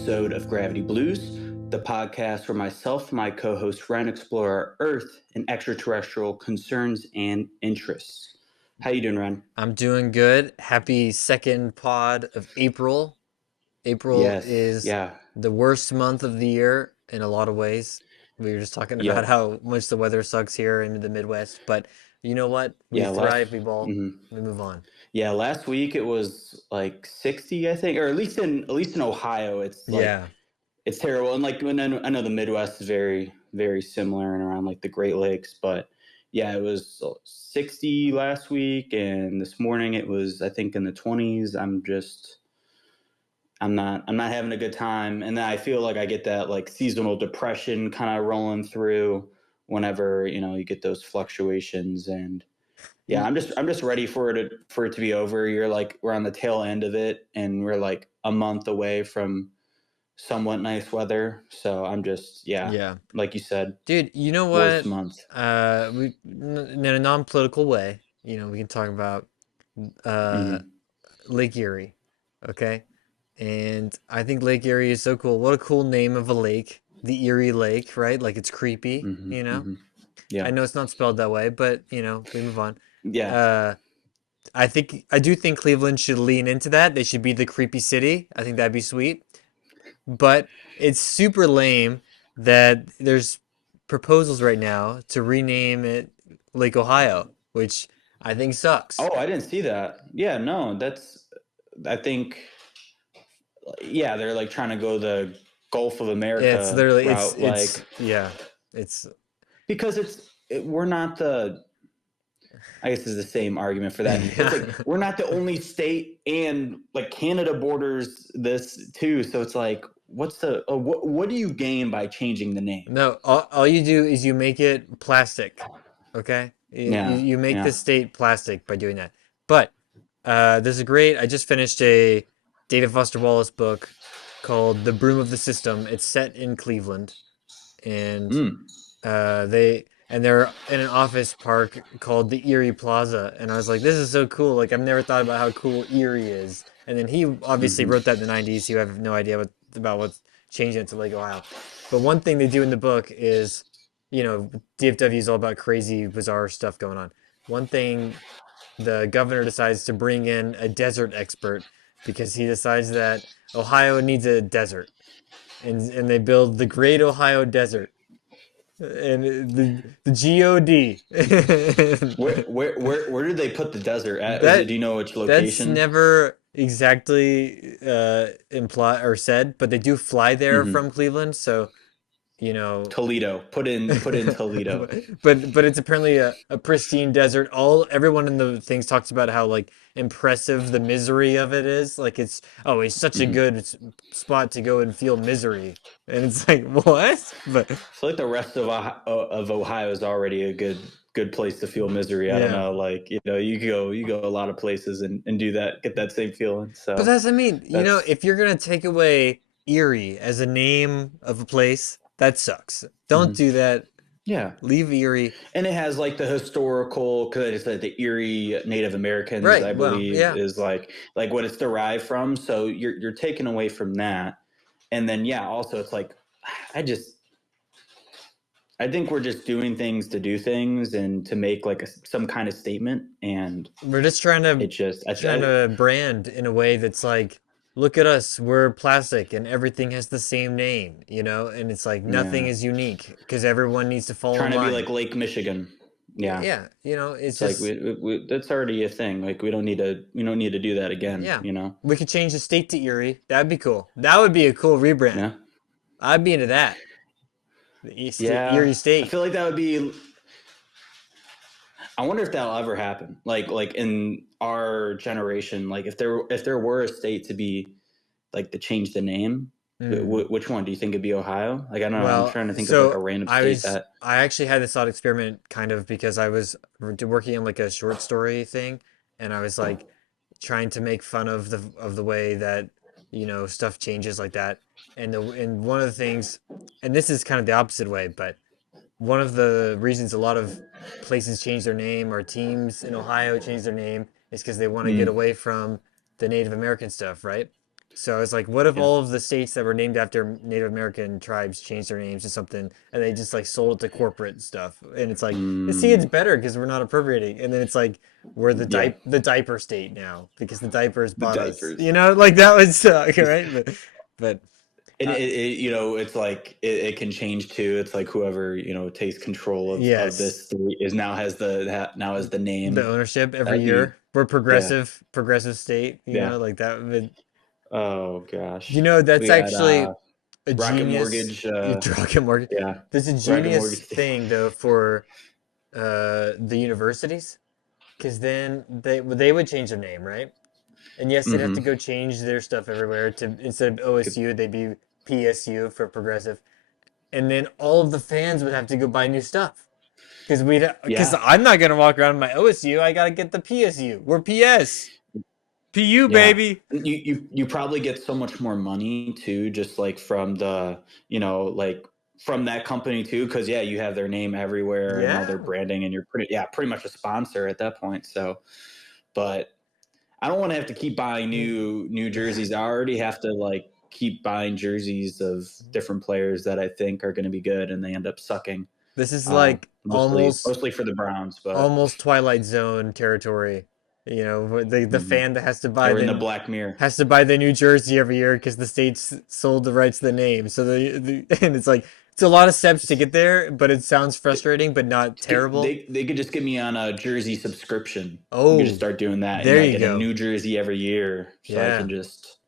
episode of Gravity Blues, the podcast where myself and my co-host Ryan explore our Earth and extraterrestrial concerns and interests. How you doing, Ryan? I'm doing good. Happy second pod of April. April Yes, is yeah, the worst month of the year in a lot of ways. We were just talking about yep, how much the weather sucks here in the Midwest, but you know what? We yeah. thrive, we ball, Mhm. we move on. Yeah, last week it was like 60, I think, or at least in Ohio, it's like Yeah. it's terrible. And like I know the Midwest is very, very similar and around like the Great Lakes, but yeah, it was 60 last week, and this morning it was I think in the 20s. I'm not having a good time, and then I feel like I get that like seasonal depression kind of rolling through whenever you get those fluctuations. And yeah, Y- I'm just ready for it to be over. We're on the tail end of it, and we're like a month away from somewhat nice weather. So I'm just, yeah, Yeah. like you said, Dude, you know worst what? month. In a non-political way, we can talk about uh Hmm. Lake Erie, okay? And I think Lake Erie is so cool. What a cool name of a lake. The Erie Lake, right? Like it's creepy, Hmm. you know? Hmm. I Yeah. know it's not spelled that way, but we move on. Yeah. Uh I do think Cleveland should lean into that. They should be the creepy city. I think that'd be sweet. But it's super lame that there's proposals right now to rename it Lake Ohio, which I think sucks. Oh, I didn't see that. Yeah, no, I think, yeah, they're like trying to go the Gulf of It's America literally route, it's like, yeah. It's because we're not I guess it's the same argument for that. It's like yeah. we're not the only state, and like Canada borders this too. So it's like, what do you gain by changing the name? No, all you do is you make it plastic. Okay? Yeah, You make the yeah. state plastic by doing that. But I just finished a David Foster Wallace book called The Broom of the System. It's set in Cleveland, and Mm. they're in an office park called the Erie Plaza, and I was like, this is so cool. Like I've never thought about how cool Erie is. And then he obviously Hmm. wrote that in the 90s. You have no idea about what's changing it to Lake Ohio. But one thing they do in the book is, DFW is all about crazy, bizarre stuff going on. One thing, the governor decides to bring in a desert expert because he decides that Ohio needs a desert, and they build the Great Ohio Desert and the God. Where did they put the desert at? that Do you know which that's location? never exactly implied or said, but they do fly there Hmm. from Cleveland, so you know Toledo. Put in Toledo. but it's apparently a pristine desert. Everyone in the things talks about how like impressive the misery of it is. Like it's such a Hmm. good spot to go and feel misery. And it's like what? But I feel like the rest of Ohio is already a good place to feel misery. I don't yeah. know, like you go a lot of places and do that, get that same feeling. But So that's I mean, that's if you're gonna take away Erie as a name of a place, that sucks. Don't mhm. do that. Yeah. Leave Erie. And it has like the historical, because it's like the Erie Native Americans, Right. I Well, believe, yeah. is like what it's derived from. So you're taken away from that, and then yeah, also it's like I just I think we're just doing things to do things and to make like some kind of statement, and We're just it just trying to brand in a way that's like, look at us, we're plastic and everything has the same name, and it's like nothing yeah, is unique because everyone needs to fall in trying to be line. like Lake Michigan. Yeah, Yeah, it's it's like just that's already a thing. Like we don't need to do that again. yeah. We could change the state to Erie. That'd be cool. That would be a cool rebrand. Yeah, I'd be into that. The yeah. Erie I State. feel like that would be. I wonder if that'll ever happen. Like in our generation, like if there were a state to be like to change the name, Hmm. which one do you think it'd be? Ohio? Like I don't know. I'm Well, trying to think of like a so random state that. I actually had this thought experiment kind of because I was working on like a short story thing, and I was like trying to make fun of the way that stuff changes like that. And one of the things, and this is kind of the opposite way, but one of the reasons a lot of places change their name or teams in Ohio change their name is because they want to get Mm, away from the Native American stuff, right? So it's like, what if Yeah. all of the states that were named after Native American tribes changed their names to something, and they just like sold it to corporate stuff? And it's like, see, it's Mm, better because we're not appropriating. And then it's like, we're yeah. the diaper state now because the diapers The bought us. diapers. Like that would suck, right? But And uh, it's like it can change too. It's like whoever takes control of yes, this state is now has the the name. ownership every That'd be year. We're yeah, progressive state. yeah. Like that. Would, Oh gosh, that's we got actually a Rocket genius. Mortgage. You Rocket Morgan. Yeah, There's a Rocket genius Mortgage. thing though for the universities, because then they would change their name, right? And yes, they'd have to Mm-hmm. go change their stuff everywhere to instead of OSU, they'd be PSU for progressive, and then all of the fans would have to go buy new stuff because Yeah, I'm not gonna walk around in my OSU. I gotta get the PSU. We're PS, PU yeah. baby. You probably get so much more money too, just like from the like from that company too, because yeah, you have their name everywhere and all their Yeah, branding, and you're pretty much a sponsor at that point. So, but I don't want to have to keep buying new jerseys. I already have to like keep buying jerseys of different players that I think are going to be good, and they end up sucking. this is like Mostly for the Browns, but almost Twilight Zone territory. Where the mhm. fan that Or in the Black Mirror. has to buy the new jersey every year because the state's sold the rights to the name. So and it's like it's a lot of steps to get there, but it sounds frustrating, but not terrible. They could just get me on a jersey subscription. We could just Oh, start doing that, and there I you get a go. new jersey every year, so I Yeah, can just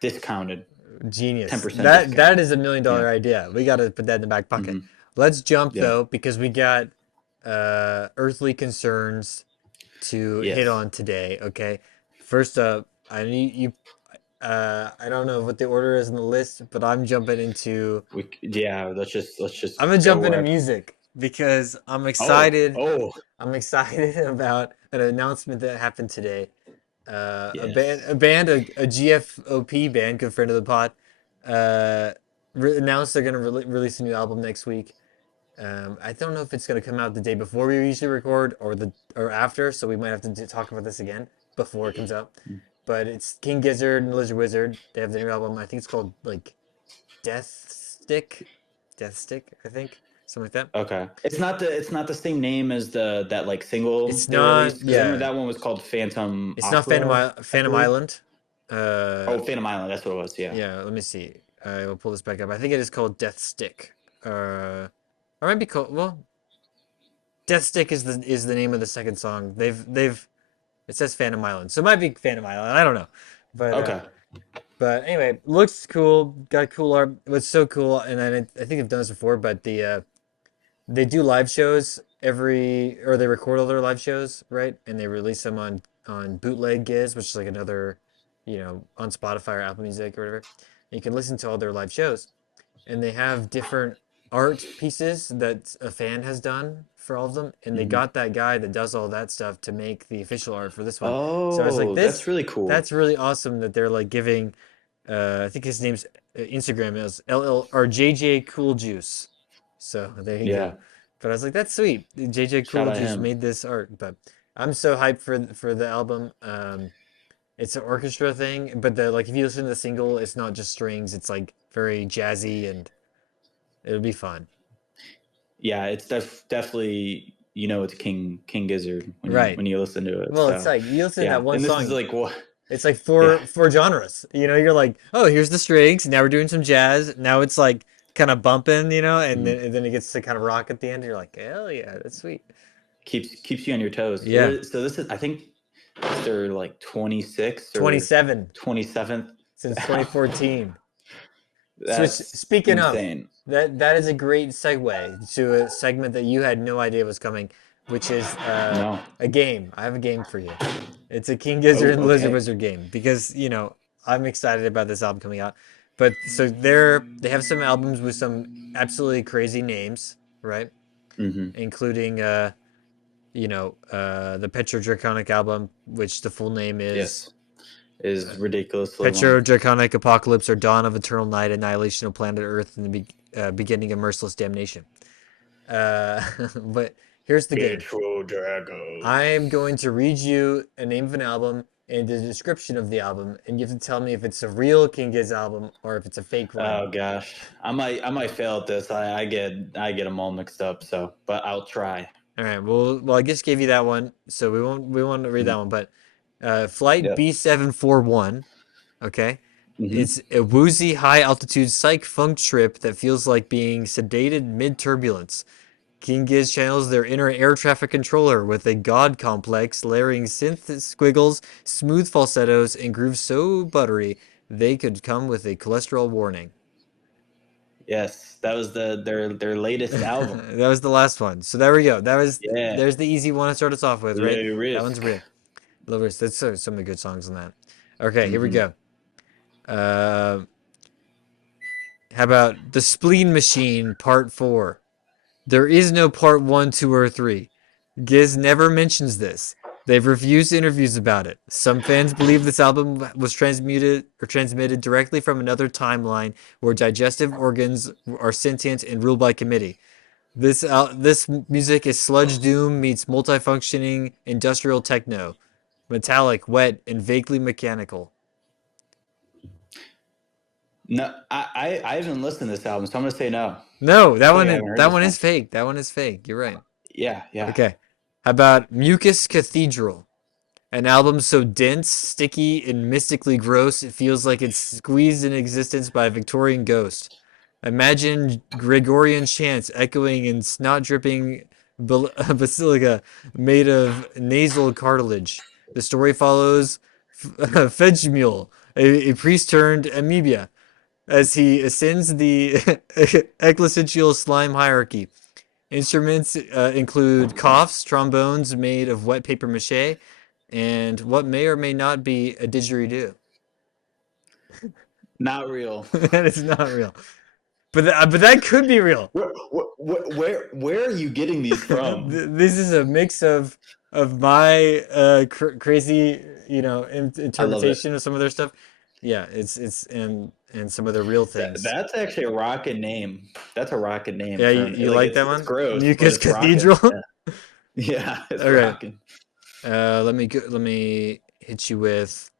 discounted, ten genius. percent That discount. is a million Yeah. dollar idea. We got to put that in the back pocket. Hmm. Let's jump Yeah. though because we got earthly concerns to hit Yes. on today. Okay, first up, I need you. I don't know what the order is in the list, but Yeah. Let's I'm just gonna go jump into where. music because I'm Oh. excited. Oh. I'm excited about an announcement that happened today. Yes. A GFOP band, good friend of the pod, uh, announced they're gonna release a new album next week. I don't know if it's gonna come out the day before we usually record or after, so we might have to talk about this again before it comes out. But it's King Gizzard and Lizard Wizard. They have their new album. I think it's called like Death Stick, Death Stick. I think something like that. Okay. It's not the same name as that like single It's they not. released, because I remember Yeah, that one was called Phantom it's not Opera, I Phantom believe. Island. Uh, Oh, Phantom Island. That's what it was. Yeah. yeah. Let me see. I will pull this back up. I think it is called Death Stick. Or might be called. Well, Death Stick is the name of the second song. They've it says Phantom Island, so it might be Phantom Island. I don't know, but Okay. anyway, looks cool. Got cool art. What's so cool, and I think they've done this before, but they do live shows or they record all their live shows, right? And they release them on Bootleg Gizz, which is like another, on Spotify or Apple Music or whatever. And you can listen to all their live shows, and they have different art pieces that a fan has done for all of them, and they Hmm. got that guy that does all that stuff to make the official art for this one. So I was like, Oh, that's really cool. that's really awesome that they're like giving. I think his name's Instagram is LL or JJ Cool Juice. So there you go. Yeah. But I was like, that's sweet. JJ Shout Cool out Juice him. made this art. But I'm so hyped for the album. It's an orchestra thing, but the like if you listen to the single, it's not just strings. It's like very jazzy and it'll be fun. Yeah, it's definitely it's King Gizzard Right. when you listen to it. Well, it's So like you listen to that yeah, one and this is song. like what? It's like Yeah. four genres. You're like, oh, here's the strings. Now we're doing some jazz. Now it's like kind of bumping, Mhm. and then it gets to kind of rock at the end. You're like, hell yeah, that's sweet. Keeps you on your toes. Yeah. So this is, I think, it's their like 26th or 27 27th. since 2014. So That's speaking of insane. that is a great segue to a segment that you had no idea was coming, which is No. a game. I have a game for you. It's a King Gizzard Oh, and Lizard okay. Wizard game because I'm excited about this album coming out. But so they have some albums with some absolutely crazy names, right? Hmm. Including the Petrodraconic album, which the full name is Yes, is ridiculously long. Petrodraconic Apocalypse or Dawn of Eternal Night, Annihilation of Planet Earth, and the beginning of Merciless Damnation. But here's the game. Petro Drago. I am going to read you a name of an album, and the description of the album, and you have to tell me if it's a real King Gizz album or if it's a fake one. Oh gosh, I might fail at this. I get them all mixed up. So, but I'll try. All right. Well, I just gave you that one, so we won't read that one. But Flight Yep. B741. Okay. Hmm. It's a woozy high altitude psych funk trip that feels like being sedated mid turbulence. King Giz channels their inner air traffic controller with a god complex, layering synth squiggles, smooth falsettos, and grooves so buttery they could come with a cholesterol warning. Yes, that was their latest album. That was the last one. So there we go. Yeah, There's the easy one to start us off with, right? low That one's risk. real. Low risk. That's so many good songs on that. Okay, here we Hmm. go. Uh, how about The Spleen Machine Part 4? There is no part 1, 2, or 3. Gizz never mentions this. They've refused interviews about it. Some fans believe this album was transmuted or transmitted directly from another timeline where digestive organs are sentient and ruled by committee. This music is sludge doom meets multifunctioning industrial techno, metallic, wet, and vaguely mechanical. No, I haven't listened to this album, so I'm gonna say no. No, I feel like I haven't heard that this one one. is fake. That one is fake. You're right. Yeah, yeah. Okay. How about Mucus Cathedral? An album so dense, sticky, and mystically gross, it feels like it's squeezed in existence by a Victorian ghost. Imagine Gregorian chants echoing in snot dripping basilica made of nasal cartilage. The story follows Fedgmule, a priest turned amoeba, as he ascends the ecclesiastical slime hierarchy. Instruments include coughs, trombones made of wet paper mache, and what may or may not be a didgeridoo. Not real. That is not real, but that could be real. Where are you getting these from? This is a mix of my crazy, I love it. interpretation of some of their stuff. Yeah, it's and some of the real things. That's actually a rockin' name. That's a rockin' name Yeah, for you like like that it's one? gross, but Mucus it's rockin'. Cathedral. Yeah, yeah, it's All right. rockin'. Let me hit you with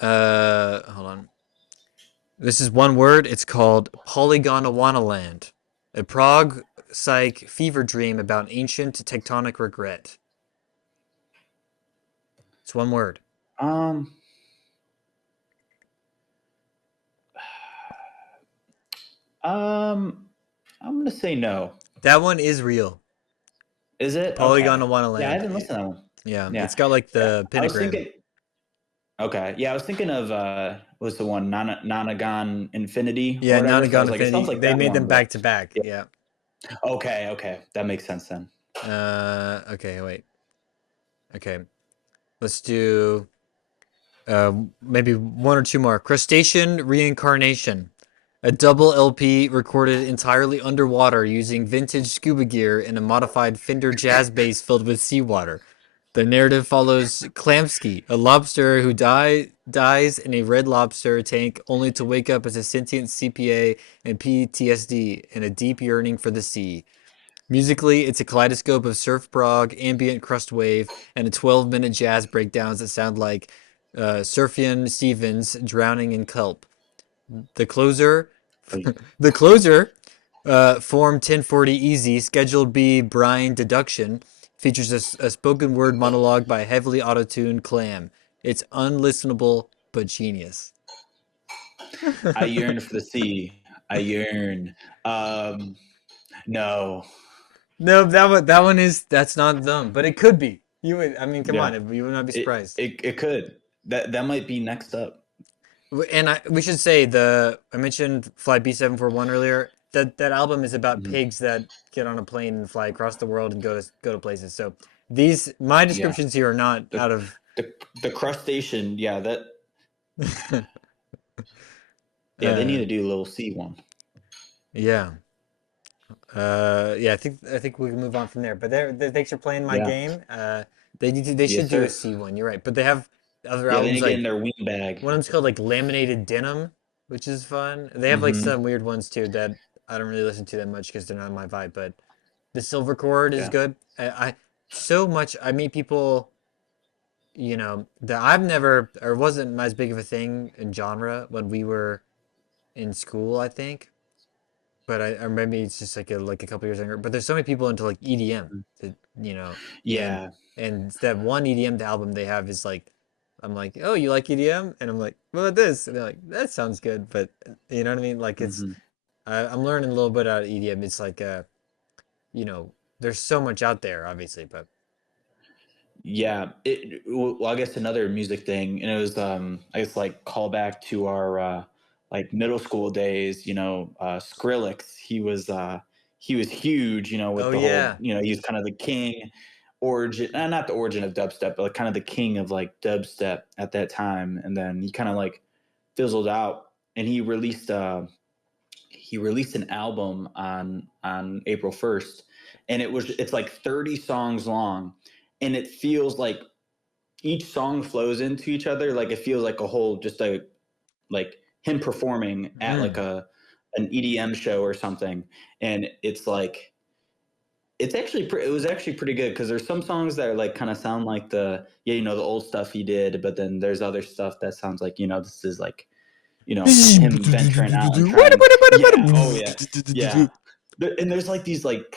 hold on. This is one word. It's called Polygonawana a Prague psych fever dream about ancient tectonic regret. It's one word. Um, um, I'm gonna say no. That one is real. Is it okay? Yeah, I Polygonawana. haven't listened to that one. Yeah, Yeah, it's got like yeah. the I was pentagram. thinking. Okay, yeah, I was thinking of what's the one Nonagon Infinity or Yeah, whatever. So I Nonagon was like, it sounds Infinity. like They that made them one, but back to back. yeah. Yeah. Okay, okay, that makes sense then. Okay, wait. Okay. Let's do maybe one or two more. Crustacean Reincarnation, a double LP recorded entirely underwater using vintage scuba gear and a modified Fender jazz bass filled with seawater. The narrative follows Klamsky, a lobster who dies in a red lobster tank only to wake up as a sentient CPA and PTSD and a deep yearning for the sea. Musically, it's a kaleidoscope of surf prog, ambient crust wave, and a 12-minute jazz breakdowns that sound like Sufjan Stevens drowning in kelp. The closer, the closer, Form 1040 Easy, Scheduled B Brian Deduction, features a spoken word monologue by a heavily auto-tuned Clam. It's unlistenable but genius. I yearn for the sea. I yearn. Um, no. No, that's not them, but it could be. I mean, come Yeah, on, you would not be it surprised. it it could. That might be next up. And we should say I mentioned Flight B741 earlier. That album is about Mhm. pigs that get on a plane and fly across the world and go to places. So these my Yeah, descriptions here are not the out of the crustacean. Yeah, that. Yeah, they need uh to do a little C one. yeah. Yeah, I think we can move on from there. But thanks for playing my Yeah. game. They should Yes, do a sir. C one. You're right. But they have other Yeah, they need albums to get in like their wing bag. one of them's called like Laminated Denim, which is fun. They have like Hmm. some weird ones too that I don't really listen to that much because they're not my vibe. But the Silver Chord is Yeah. good. I so much I meet people, you know, that I've never or wasn't as big of a thing in genre when we were in school, I think. But or maybe it's just like a couple years younger. But there's so many people into like EDM that you know, and Yeah. and that one EDM album they have is like, I'm like, oh, you like EDM? And I'm like, what about this? And they're like, that sounds good, but you know what I mean? Like it's Hmm. I'm learning a little bit out of EDM. It's like you know, there's so much out there, obviously, but Yeah, well, I guess another music thing, and it was I guess like call back to our like middle school days. Skrillex. He was huge. With oh the whole, yeah. he's kind of the king origin, not the origin of dubstep, but like kind of the king of like dubstep at that time. And then he kind of like fizzled out, and he released an album on April 1st, and it's like 30 songs long, and it feels like each song flows into each other. Like it feels like a whole, just like him performing at like Mm. an EDM show or something. And it's like it was actually pretty good, because there's some songs that are like kind of sound like the old stuff he did, but then there's other stuff that sounds like, this is like, him venturing out and trying. Yeah. Oh yeah. Yeah. And there's like these like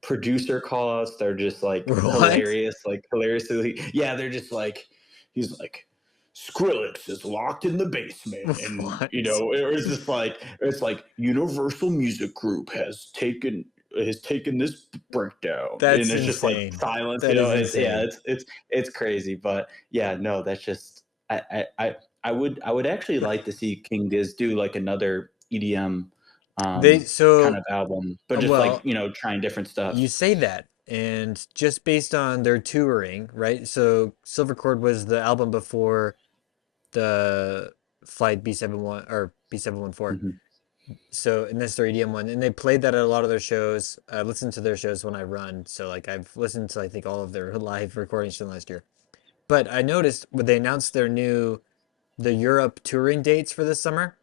producer calls. They're just like What? hilarious, like hilariously. Yeah. They're just like, he's like, Skrillex is locked in the basement, and What? it's like Universal Music Group has taken this breakdown, and That's it's just like insane. silence. That is It's, yeah, insane. it's crazy. But yeah, no, that's just I would actually like to see King Gizz do like another EDM They kind so of album, but just like, well, trying different you stuff. say that, and just based on their touring, right? So Silvercord was the album before the Flight B71 or B714. Hmm. So and that's their EDM one, and they played that at a lot of their shows. I listened to their shows when I run, so like I've listened to I think all of their live recordings from last year. But I noticed when they announced the Europe touring dates for this summer,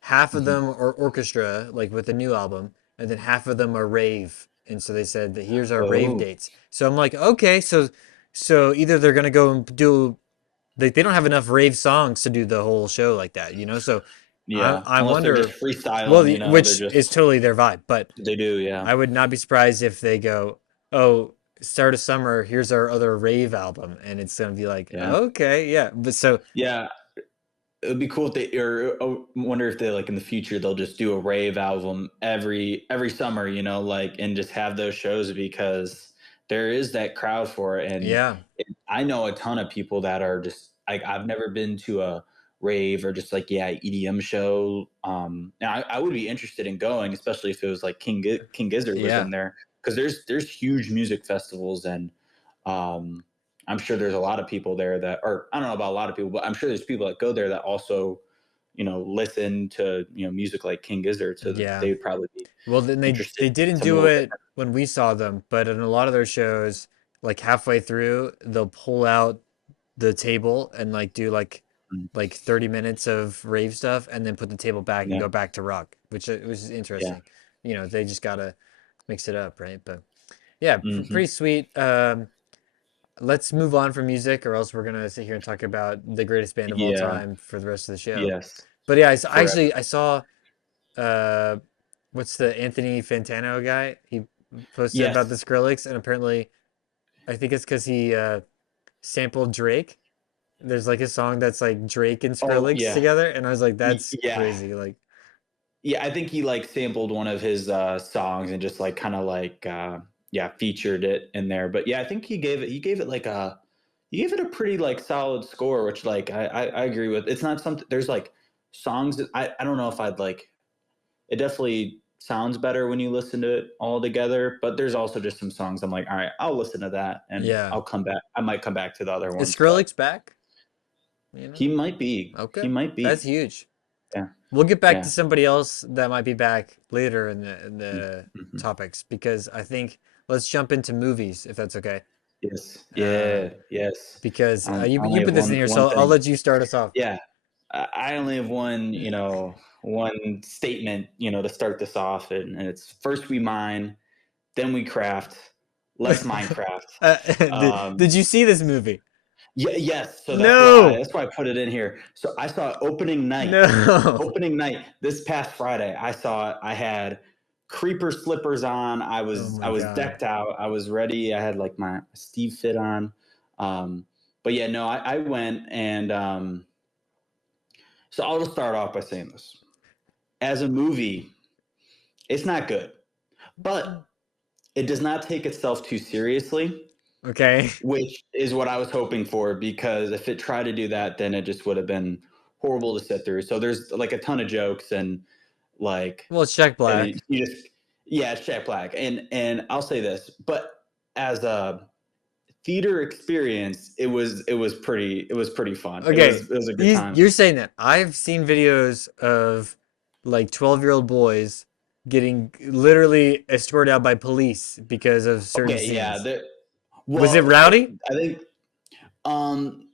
half of Hmm. them are orchestra, like with the new album, and then half of them are rave. And so they said that here's our rave Oh, dates. So I'm like, okay, so either they're gonna go and do they don't have enough rave songs to do the whole show like that, you know? So yeah. I Unless they're just wonder, well, freestyling, they're which is just totally their vibe, but they do, yeah, I would not be surprised if they go, oh, start of summer, here's our other rave album, and it's gonna be like, yeah, okay, yeah, but so yeah. It would be cool if they, or wonder if they, like, in the future they'll just do a rave album every summer, like, and just have those shows, because there is that crowd for it. And yeah, I know a ton of people that are just like, I've never been to a rave or just like, yeah, EDM show. Now I would be interested in going, especially if it was like King Gizzard was yeah, in there, because there's huge music festivals. And um, I'm sure there's a lot of people there that, or I don't know about a lot of people, but I'm sure there's people that go there that also, listen to, music like King Gizzard, so that yeah. they would probably be Well, then interested they in didn't something a do little it different. when we saw them, but in a lot of their shows, like halfway through, they'll pull out the table and like do Mm. like 30 minutes of rave stuff and then put the table back and Yeah, go back to rock, which is yeah. interesting. You know, they just gotta mix it up, right? But yeah, Hmm. pretty sweet. Let's move on from music, or else we're gonna sit here and talk about the greatest band of all Yeah. time for the rest of the show. Yes. But yeah, Forever. I saw uh what's the Anthony Fantano guy? He posted about the Yes. Skrillex, and apparently I think it's because he sampled Drake. There's like a song that's like Drake and Oh, Skrillex yeah. together, and I was like, that's Yeah. crazy. Like, Yeah, I think he like sampled one of his songs and just like kind of like yeah, featured it in there. But yeah, I think he gave it a pretty like solid score, which like I agree with. It's not something, there's like songs that I don't know if I'd like. It definitely sounds better when you listen to it all together, but there's also just some songs I'm like, all right, I'll listen to that, and yeah, I'll come back. I might come back to the other is ones, but Skrillex back? You know, he might be. He okay, might that's be. huge. Yeah. We'll get back to Yeah. somebody else that might be back later in the Mm-hmm. topics because I think let's jump into movies if that's okay. Yes. Uh, Yeah. Yes. because I you only put have this in one here, one so I'll thing. let you start us off. Yeah. I only have one statement, to start this off, and it's first we mine, then we craft, less Minecraft. Did Um, you see this movie? Yeah, yes. So No, that's why I put it in here. So I saw opening night. no. Opening night this past Friday. I saw it. I had creeper slippers on. Oh I my was God. decked out. I was ready. I had like my Steve fit on. But yeah, no, I went and so I'll just start off by saying this. As a movie, it's not good, but it does not take itself too seriously, Okay. which is what I was hoping for, because if it tried to do that, then it just would have been horrible to sit through. So there's like a ton of jokes and like, Well, it's Jack and Black. you just, yeah, it's Jack Black. And I'll say this, but as a theater experience, it was pretty fun. Okay, It was a good time. you're saying that. I've seen videos of like 12-year-old boys getting literally escorted out by police because of certain Okay, yeah. scenes. Was it Well, rowdy? I think um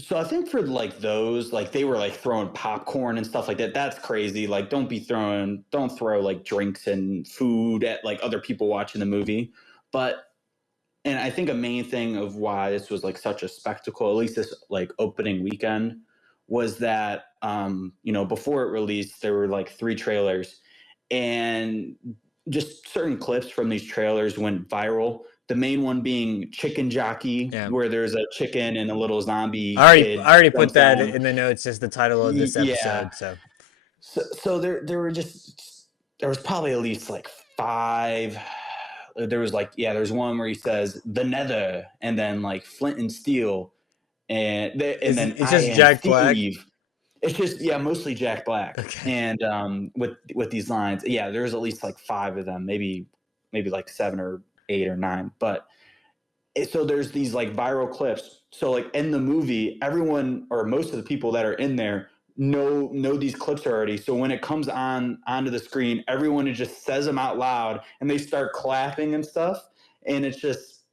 so I think for like those, like they were like throwing popcorn and stuff like that. That's crazy. Like don't throw like drinks and food at like other people watching the movie. But and I think a main thing of why this was like such a spectacle, at least this like opening weekend, was that before it released, there were like three trailers, and just certain clips from these trailers went viral. The main one being Chicken Jockey, Yeah. where there's a chicken and a little zombie kid I already put jumps that on. in the notes as the title of this Yeah. episode. So So there were just there was probably at least like five. There was like, yeah, there's one where he says the Nether, and then like Flint and Steel, and then it's I just am Jack Black. Steve. It's just, yeah, mostly Jack Black, Okay. and with these lines, yeah, there's at least like five of them, maybe like seven or eight or nine, but so there's these like viral clips. So like in the movie, everyone or most of the people that are in there know these clips already. So when it comes onto the screen, everyone just says them out loud and they start clapping and stuff. And it's just,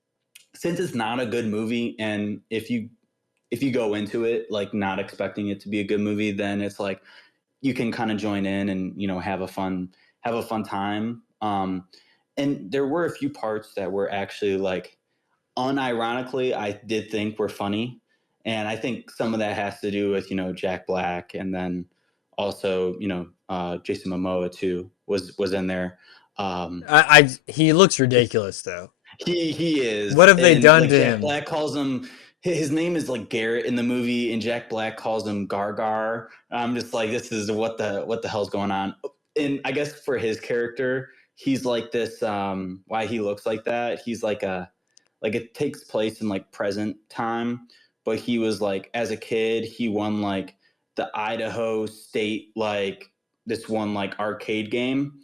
since it's not a good movie, and if you go into it like not expecting it to be a good movie, then it's like you can kind of join in and have a fun time. And there were a few parts that were actually like unironically, I did think were funny. And I think some of that has to do with, Jack Black, and then also, Jason Momoa too was in there. Um, He looks ridiculous though. he What is. have they And done like to Jack him? Black calls him, his name is like Garrett in the movie, and Jack Black calls him Gargar. I'm just like, this is what the hell's going on. And I guess for his character, he's like this, why he looks like that. He's like it takes place in like present time, but he was like, as a kid he won like the Idaho state, like this one like arcade game,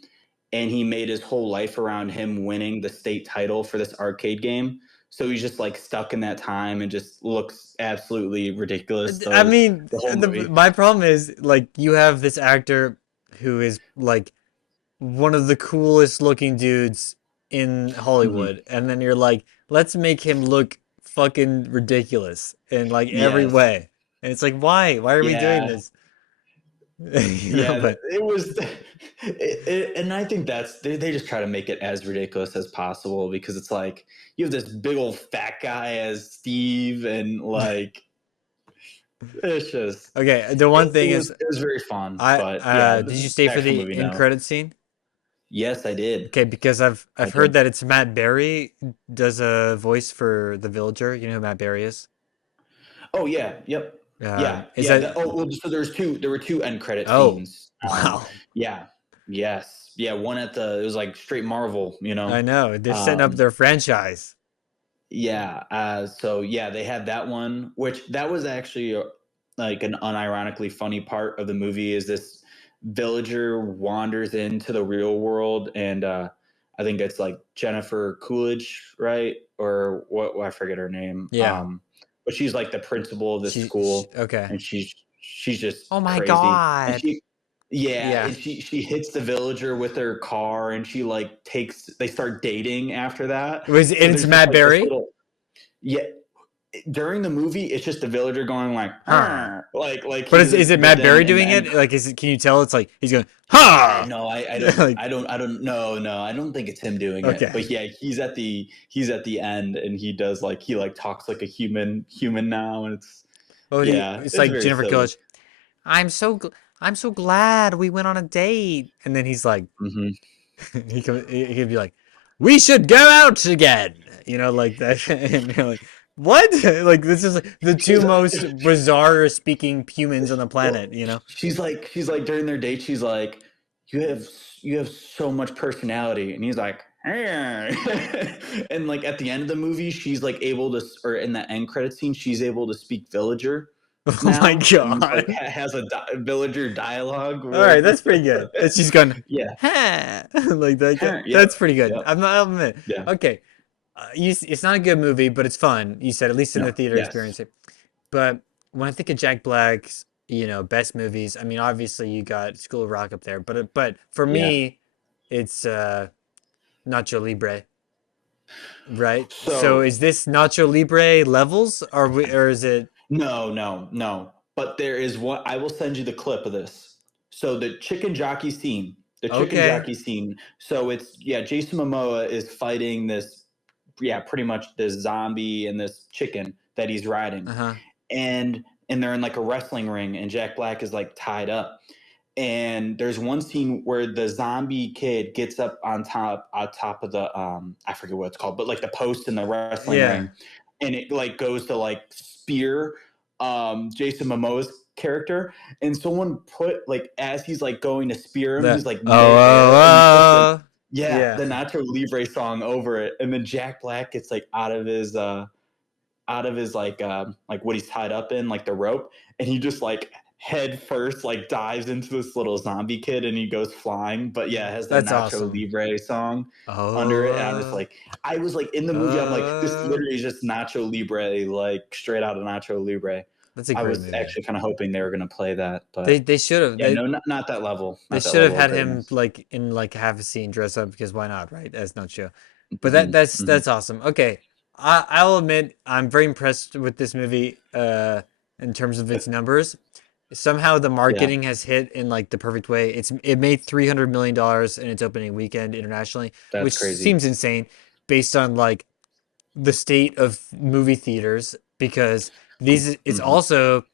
and he made his whole life around him winning the state title for this arcade game. So he's just like stuck in that time and just looks absolutely ridiculous I the mean, whole movie. my problem is like you have this actor who is like one of the coolest looking dudes in Mhm. Hollywood, and then you're like, let's make him look fucking ridiculous in like every Yes. way. And it's like, why? Why are we doing Yeah. this? You know, Yeah, but it was, and I think they just try to make it as ridiculous as possible, because it's like you have this big old fat guy as Steve, and like it's just okay, the one thing is it was very fun. I But yeah, did you the stay for actual the movie, end no. credit scene? Yes, I did. Okay, because I I've heard did. that it's Matt Berry does a voice for the villager. You know who Matt Berry is? Oh yeah, yep, yeah, Is yeah. that Oh well, so there were two end credit oh scenes. wow. Yeah, yes, yeah. One at the, it was like straight Marvel, I know. They're setting up Um, their franchise. Yeah. So yeah, they had that one, which that was actually like an unironically funny part of the movie. Is this villager wanders into the real world, and I think it's like Jennifer Coolidge, right? Or what? I forget her name. Yeah. But she's like the principal of this school, Okay. and she's just Oh my crazy, and God. yeah, Yeah. and she hits the villager with her car, and she like takes they start dating after that. It was So and it's there's just Matt like this Berry? little, yeah. during the movie, it's just the villager going like, Huh. like But he was. is it But Matt then Berry in the doing end, it? Like, is it? Can you tell? It's like he's going, ha! I Like, don't. No, I don't think it's him doing it. okay. But yeah, he's at the end, and he does like he like talks like a human now, and Oh, yeah, it's it's like very Jennifer silly. Coolidge. I'm so glad we went on a date. And then he's like, Hmm. he'd be like, we should go out again. Like that. And you're like, what? Like this is like the two She's most bizarre speaking humans on the well, planet. she's like during their date, she's like, you have so much personality, and he's like, and like at the end of the movie, she's like able to, or in the end credit scene, she's able to speak villager Oh my now, and like god. has a villager dialogue All right, with, that's pretty good. It's just going, yeah, ha, like that. yep, That's pretty good. yep, I'll admit. yeah, Okay, it's not a good movie, but it's fun. You said at least in the no, theater yes, experience. But when I think of Jack Black's, best movies, I mean, obviously you got School of Rock up there, but for yeah. me, it's Nacho Libre, right? So So is this Nacho Libre levels, or is it no. But there is one. I will send you the clip of this. So the chicken jockey scene, the chicken okay? jockey scene. So it's yeah, Jason Momoa is fighting this, yeah, pretty much this zombie and this chicken that he's riding, Uh-huh. and they're in like a wrestling ring, and Jack Black is like tied up. And there's one scene where the zombie kid gets up on top of the I forget what it's called, but like the post in the wrestling Yeah. ring, and it like goes to like spear Jason Momoa's character, and someone put like as he's like going to spear him, The he's like oh midair, and he puts the oh oh. yeah Yeah. the Nacho Libre song over it, and then Jack Black gets like out of his like what he's tied up in, like the rope, and he just like head first like dives into this little zombie kid, and he goes flying. But yeah, it has the That's Nacho awesome. Libre song under it, and Oh. I was like in the movie, I'm like, this Uh, literally is just Nacho Libre, like straight out of Nacho Libre. that's a I great was movie. actually kind of hoping they were going to play that, They but they should have yeah, they no, not that level, they not that should have level of had him greatness. like in like half a scene dress up because why not, right? As Nacho. But Hmm. Hmm. that's awesome. Okay. I'll admit I'm very impressed with this movie in terms of its numbers. Somehow the Yeah, marketing has hit in like the perfect way. It made $300 million in its opening weekend internationally, that's which crazy. seems insane based on like the state of movie theaters because these it's Hmm. also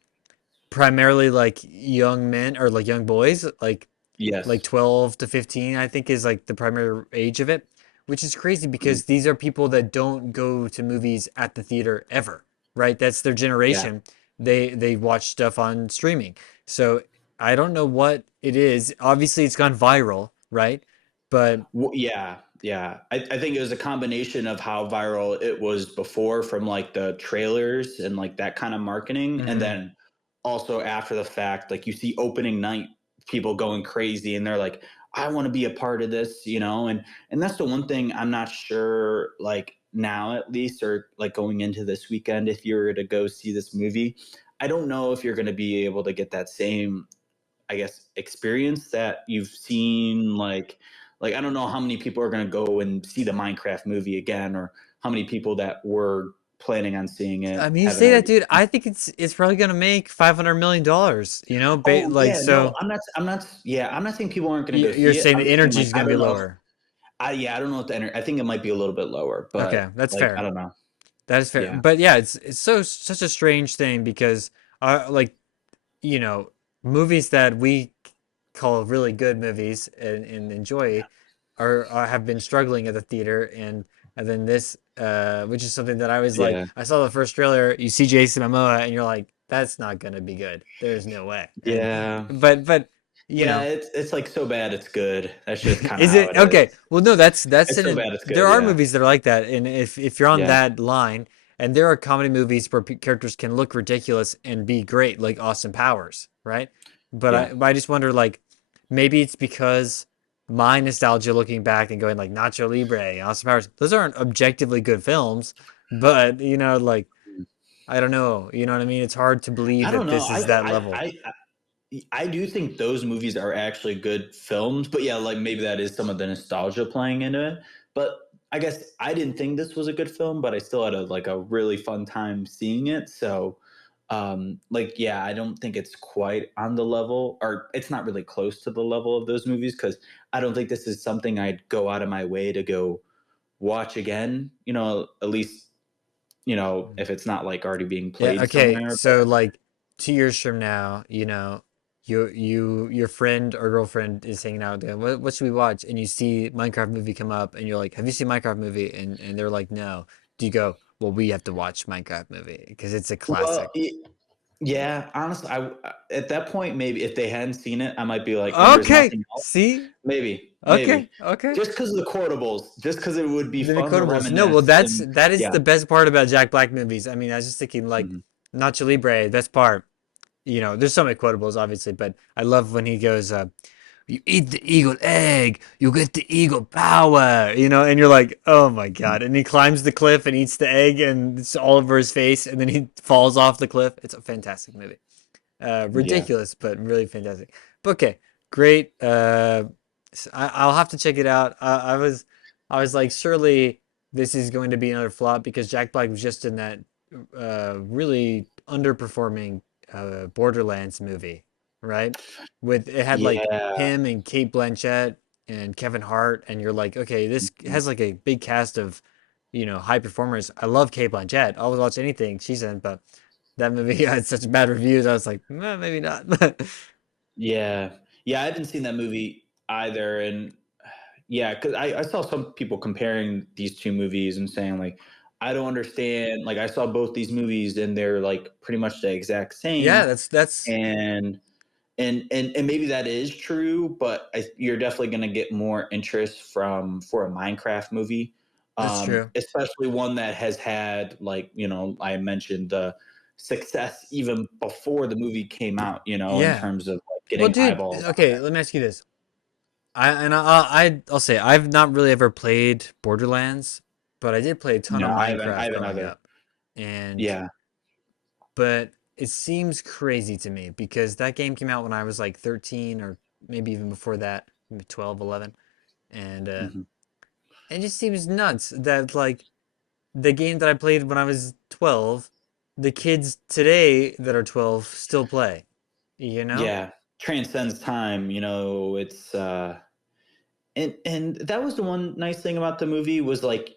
primarily like young men or like young boys like Yes. 12 to 15 I think is like the primary age of it, which is crazy Hmm. because these are people that don't go to movies at the theater ever, right? That's their Yeah. generation. They watch stuff on streaming. So I don't know what it is. Obviously it's gone viral, right? But Yeah, yeah. I think it was a combination of how viral it was before from like the trailers and like that kind of marketing. And mhm. then also after the fact, like you see opening night people going crazy and they're like, I want to be a part of this, and that's the one thing I'm not sure, like now at least, or like going into this weekend, if you were to go see this movie, I don't know if you're going to be able to get that same, I guess, experience that you've seen. Like I don't know how many people are going to go and see the Minecraft movie again, or how many people that were planning on seeing I it mean, you haven't say that, already dude. seen I think it's probably gonna make $500 million. it. Like Yeah, no, so. I'm not saying people aren't going to go You're see it. saying I'm the just saying energy like is I gonna be don't know if lower. I don't know what I think it might be a little bit lower, Okay, but that's like I fair. don't know. That is fair. Yeah, But yeah, it's such a strange thing because like you know movies that we call really good movies and enjoy are have been struggling at the theater and then this which is something that I was like yeah, I saw the first trailer, you see Jason Momoa and you're like that's not gonna be good. There's no way. And yeah, but you yeah. know It's like so bad it's good. That's just kind of is how it it okay? is. Well, no, that's It's so an bad it's there good. are Yeah, movies that are like that, and if you're on yeah, that line, and there are comedy movies where characters can look ridiculous and be great, like Austin Powers, right? yeah. But I just wonder, like, maybe it's because my nostalgia looking back and going like Nacho Libre, Austin Powers, those aren't objectively good films, but like I don't know, you know what I mean? It's hard to believe I don't that know. this is that level. I do think those movies are actually good films, but yeah, like maybe that is some of the nostalgia playing into it. But I guess I didn't think this was a good film, but I still had a really fun time seeing it. So like yeah, I don't think it's quite on the level, or it's not really close to the level of those movies, because I don't think this is something I'd go out of my way to go watch again, at least, if it's not like already being Yeah, played okay. somewhere. So like 2 years from now, your friend or girlfriend is hanging out there. What should we watch? And you see Minecraft movie come up, and you're like, "Have you seen Minecraft movie?" And they're like, "No." Do you go, "Well, we have to watch Minecraft movie because it's a Well, classic." yeah, honestly, at that point, maybe if they hadn't seen it, I might be like, and there's Okay. nothing else. See? Maybe, Okay. maybe, Okay. just because of the quotables, just because it would be The fun to quotables. No, well, reminisce. And that is yeah, the best part about Jack Black movies. I mean, I was just thinking like mhm. Nacho Libre, best part. There's so many quotables, obviously, but I love when he goes, "You eat the eagle egg, you get the eagle power," and you're like, "Oh my God." And he climbs the cliff and eats the egg, and it's all over his face, and then he falls off the cliff. It's a fantastic movie. Yeah, Ridiculous, but really fantastic. But okay, great. I'll have to check it out. I was like, surely this is going to be another flop because Jack Black was just in that really underperforming Borderlands movie, right? With it had like yeah. him and Kate Blanchett and Kevin Hart, and you're like, okay, this Mhm. has like a big cast of, high performers. I love Kate Blanchett. I'll watch anything she's in, but that movie had such bad reviews. I was like, maybe not. Yeah, yeah. I haven't seen that movie either, and yeah, because I saw some people comparing these two movies and saying like, I don't understand. Like, I saw both these movies and they're like pretty much the exact Yeah, same, that's and and maybe that is true, but you're definitely going to get more interest for a Minecraft movie, that's true. especially one that has had, like, I mentioned the success even before the movie came out, in Yeah. terms of like Well, getting dude, eyeballs on okay, let me ask you this. I'll say I've not really ever played Borderlands, but I did play a it. ton of No, I Minecraft haven't growing either. up. And Yeah. but it seems crazy to me because that game came out when I was like 13 or maybe even before that, maybe 12, 11. And Mhm. it just seems nuts that like the game that I played when I was 12, the kids today that are 12 still play, you know? Yeah. Transcends time, it's and that was the one nice thing about the movie was like,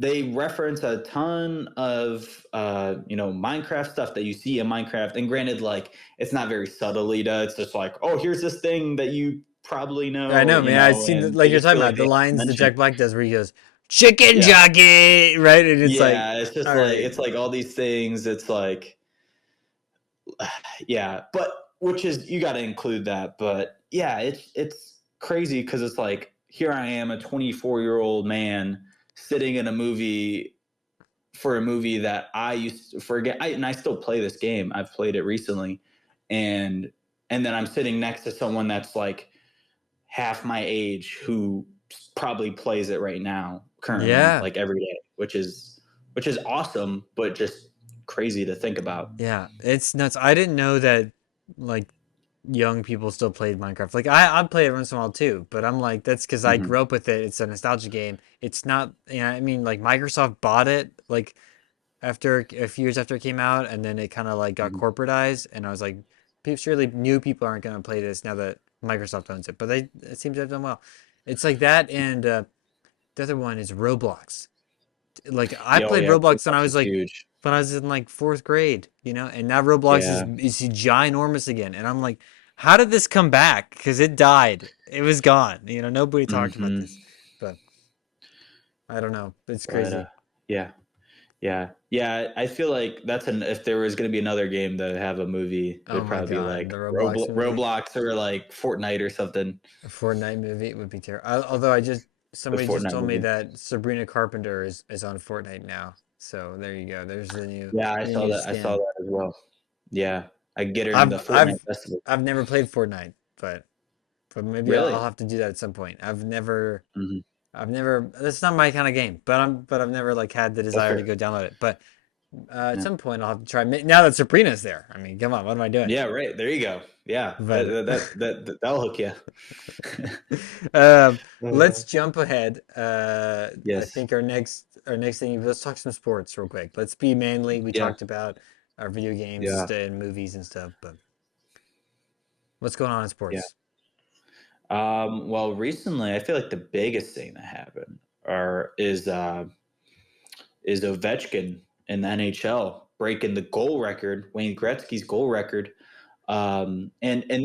they reference a ton of Minecraft stuff that you see in Minecraft, and granted, like, it's not very subtly done. It's just like, oh, here's this thing that you probably I know, know, man. I've seen and like I you're just talking feel like about they the have to lines that mention Jack it. Black does where he goes, "Chicken Yeah, jockey," right? And it's like, yeah, it's just all like, right, it's like all these things. It's like, yeah, but which is, you got to include that. But yeah, it's crazy because it's like, here I am, a 24-year-old man sitting in a movie, for a movie that I used to forget. And I still play this game. I've played it recently, and then I'm sitting next to someone that's like half my age who probably plays it right now, currently, yeah, like every day, which is awesome, but just crazy to think about. yeah, it's nuts. I didn't know that like young people still played Minecraft. Like I play it once in a while too, but I'm like that's because I Mm-hmm. grew up with it. It's a nostalgia game. It's not, I mean, like Microsoft bought it like after a few years after it came out, and then it kind of like got Mm-hmm. corporatized, and I was like, surely new people aren't going to play this now that Microsoft owns it, but it seems to have done well. It's like that, and the other one is Roblox. Like I Yeah, oh played yeah, Roblox when I Roblox was is like huge. when I was in like fourth grade, and now Roblox is Yeah. is ginormous again, and I'm like, how did this come back? Because it died, it was gone. Nobody talked about Mm-hmm. this, but I don't know. It's But crazy. yeah. Yeah, yeah. I feel like if there was going to be another game to have a movie, Oh it'd my probably be God, like the Roblox movie. Roblox or like Fortnite or something. A Fortnite movie would be terrible. Although The somebody just Fortnite told me movie. that Sabrina Carpenter is on Fortnite now. So there you go. There's Yeah, I the saw new that. I saw skin. that as well. Yeah, I get her in the I've Fortnite I've festival. I've never played Fortnite, but maybe I'll Really? have to do that at some point. Hmm. I've never. That's not my kind of game. But I've never like had the That's desire to fair. go download it. But At Yeah. some point, I'll have to try. Now that Sabrina's there, I mean, come on, what am I doing? Yeah, right. There you go. Yeah, But that'll hook you. um, let's Uh, jump ahead. I yes. think our next thing. Let's talk some sports real quick. Let's be manly. We Yeah. talked about our video games Yeah. and movies and stuff, but what's going on in Yeah. sports? Well, recently, I feel like the biggest thing that happened are is Ovechkin in the NHL breaking the goal record, Wayne Gretzky's goal record. And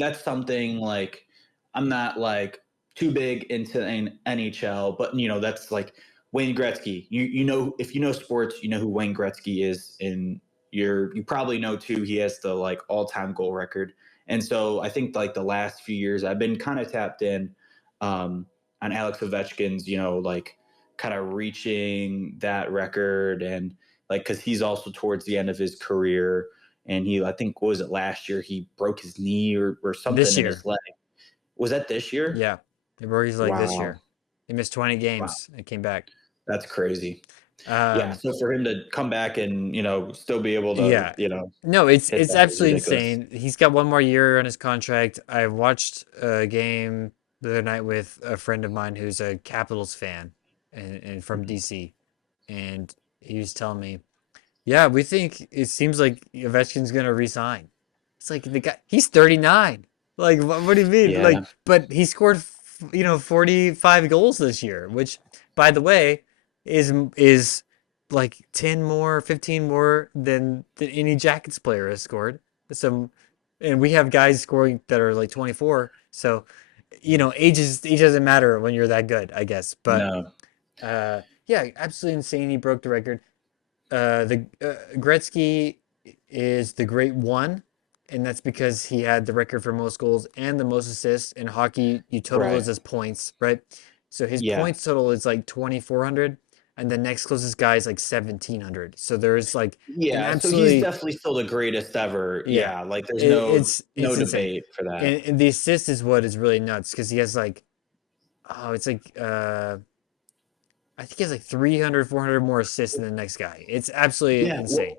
that's something like I'm not like too big into an NHL, but that's like Wayne Gretzky. You know, if you know sports, you know who Wayne Gretzky is, and you probably know too. He has the like all time goal record, and so I think like the last few years I've been kind of tapped in on Alex Ovechkin's, like kind of reaching that record, and like because he's also towards the end of his career, and I think, what was it, last year he broke his knee or something This in year, his leg. Was that this year? yeah, the Rory's like this Wow. year. He missed 20 Wow. games and came back. That's crazy. Yeah. Um, So for him to come back and, still be able to, yeah, no, it's hit it's that is absolutely ridiculous. insane. He's got one more year on his contract. I watched a game the other night with a friend of mine who's a Capitals fan and from Mhm. DC, and he was telling me, yeah, we think it seems like Ovechkin's gonna resign. It's like the guy, he's 39. Like, what do you mean? Yeah. Like, but he scored, 45 goals this year, which, by the way, is like 10 more, 15 more than any Jackets player has scored. So, and we have guys scoring that are like 24. So, age doesn't matter when you're that good, I guess. But No. yeah, absolutely insane. He broke the record. The Gretzky is the great one, and that's because he had the record for most goals and the most assists. In hockey, you total Right. those as points, right? So his Yeah. points total is like 2,400, and the next closest guy is like 1,700. So there's like an Yeah. So he's absolutely, definitely still the greatest ever. yeah, Yeah. Like there's it's no insane. debate for that. And the assist is what is really nuts because he has like, oh, it's like I think he has like 300, 400 more assists than the next guy. It's absolutely Yeah. insane. Well,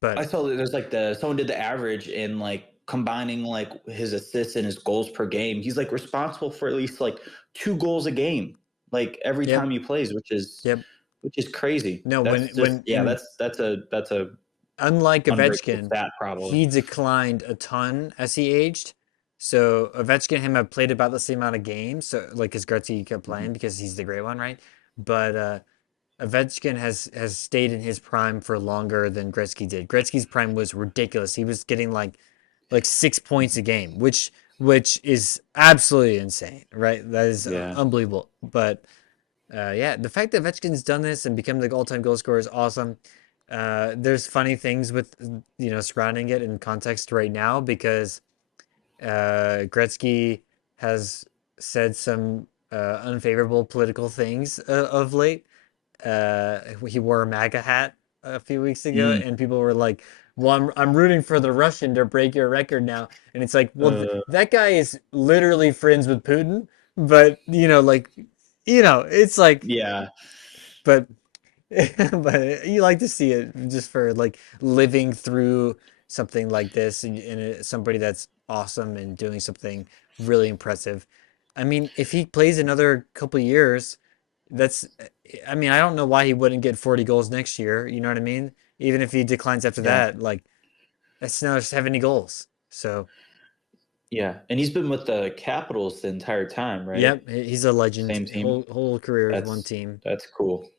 But I saw that there's like someone did the average in like combining like his assists and his goals per game. He's like responsible for at least like 2 goals a game, like every yep, time he plays, yep. which is crazy. No, That's just, when yeah, in that's a unlike unbreakable Ovechkin, stat probably. he declined a ton as he aged. So Ovechkin and him have played about the same amount of games. So like his Gretzky kept Mhm. playing because he's the great one, right? But Ovechkin has stayed in his prime for longer than Gretzky did. Gretzky's prime was ridiculous. He was getting like 6 points a game, which is absolutely insane, right? That is Yeah. unbelievable. But yeah, the fact that Ovechkin's done this and become the all-time goal scorer is awesome. There's funny things with surrounding it in context right now because Gretzky has said some unfavorable political things of late. He wore a MAGA hat a few weeks ago, Mm. and people were like, "Well, I'm rooting for the Russian to break your record now." And it's like, well, Uh, that guy is literally friends with Putin, but it's like, yeah. but but you like to see it just for like living through something like this and somebody that's awesome and doing something really impressive. I mean, if he plays another couple years, that's I mean, I don't know why he wouldn't get 40 goals next year, you know what I mean? Even if he declines after Yeah. that, like that's another 70 goals. So, Yeah. And he's been with the Capitals the entire time, right? yep, he's a legend. Same team. Whole career is one That's team. that's cool.